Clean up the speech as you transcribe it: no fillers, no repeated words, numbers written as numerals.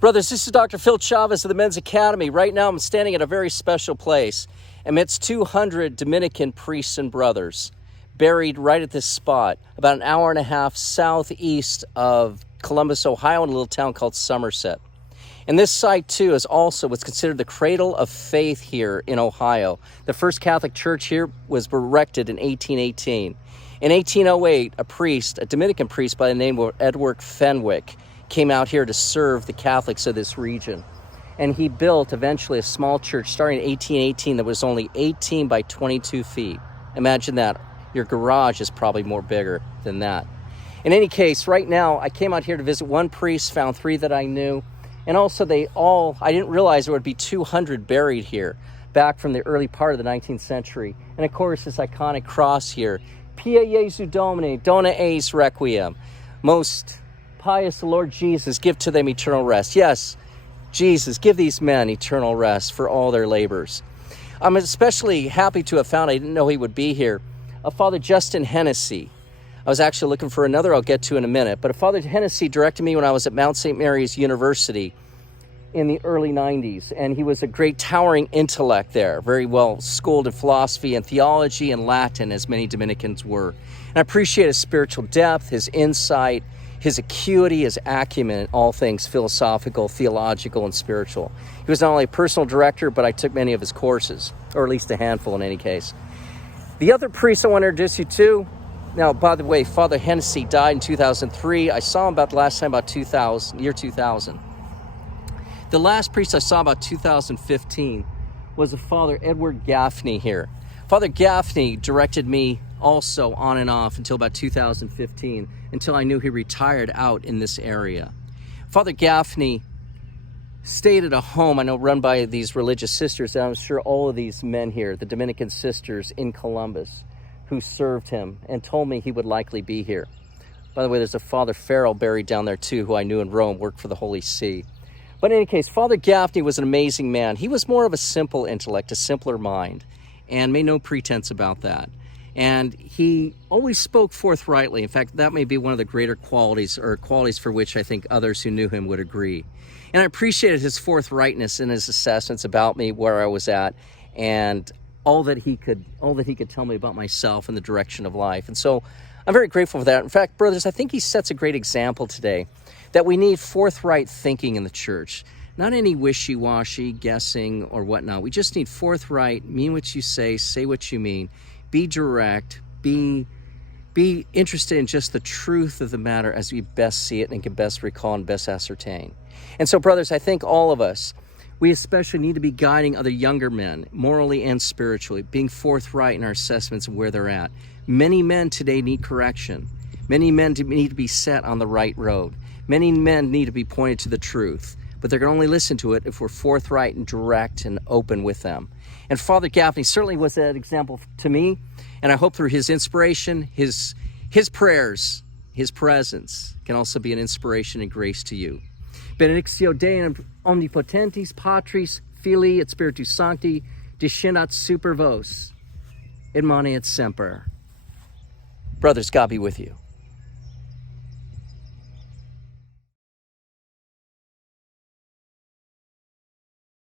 Brothers, this is Dr. Phil Chavez of the Men's Academy. Right now I'm standing at a very special place amidst 200 Dominican priests and brothers buried right at this spot, about an hour and a half southeast of Columbus, Ohio, in a little town called Somerset. And this site, too, is also what's considered the cradle of faith here in Ohio. The first Catholic church here was erected in 1818. In 1808, a Dominican priest by the name of Edward Fenwick, came out here to serve the Catholics of this region. And he built eventually a small church starting in 1818 that was only 18 by 22 feet. Imagine that. Your garage is probably more bigger than that. In any case, right now, I came out here to visit one priest, found three that I knew. And also I didn't realize there would be 200 buried here back from the early part of the 19th century. And of course, this iconic cross here, Pia Jesu Domine, Dona Eis Requiem. Most pious Lord Jesus, give to them eternal rest. Yes, Jesus, give these men eternal rest for all their labors. I'm especially happy to have found, I didn't know he would be here, a Father Justin Hennessy. I was actually looking for another I'll get to in a minute, but a Father Hennessy directed me when I was at Mount St. Mary's University in the early 90s, and he was a great towering intellect there, very well schooled in philosophy and theology and Latin, as many Dominicans were. And I appreciate his spiritual depth, his insight, his acuity, his acumen in all things philosophical, theological, and spiritual. He was not only a personal director, but I took many of his courses, or at least a handful in any case. The other priest I want to introduce you to, now, by the way, Father Hennessy died in 2003. I saw him about the last time, about year 2000. The last priest I saw about 2015 was a Father Edward Gaffney here. Father Gaffney directed me also on and off until about 2015, until I knew he retired out in this area. Father Gaffney stayed at a home, I know, run by these religious sisters, and I'm sure all of these men here, the Dominican sisters in Columbus, who served him and told me he would likely be here. By the way, there's a Father Farrell buried down there too, who I knew in Rome, worked for the Holy See. But in any case, Father Gaffney was an amazing man. He was more of a simple intellect, a simpler mind, and made no pretense about that. And he always spoke forthrightly. In fact, that may be one of the greater qualities, or qualities for which I think others who knew him would agree. And I appreciated his forthrightness in his assessments about me, where I was at, and all that he could tell me about myself and the direction of life. And so I'm very grateful for that. In fact, brothers, I think he sets a great example today that we need forthright thinking in the church. Not any wishy-washy guessing or whatnot. We just need forthright, mean what you say what you mean, be direct, be interested in just the truth of the matter as we best see it and can best recall and best ascertain. And so, brothers, I think all of us, we especially need to be guiding other younger men, morally and spiritually, being forthright in our assessments of where they're at. Many men today need correction. Many men need to be set on the right road. Many men need to be pointed to the truth, but they're going to only listen to it if we're forthright and direct and open with them. And Father Gaffney certainly was that example to me, and I hope through his inspiration, his prayers, his presence can also be an inspiration and grace to you. Benedictio Dei omnipotentis Patris, Filii et Spiritus Sancti, descendat super vos, in mane et semper. Brothers, God be with you.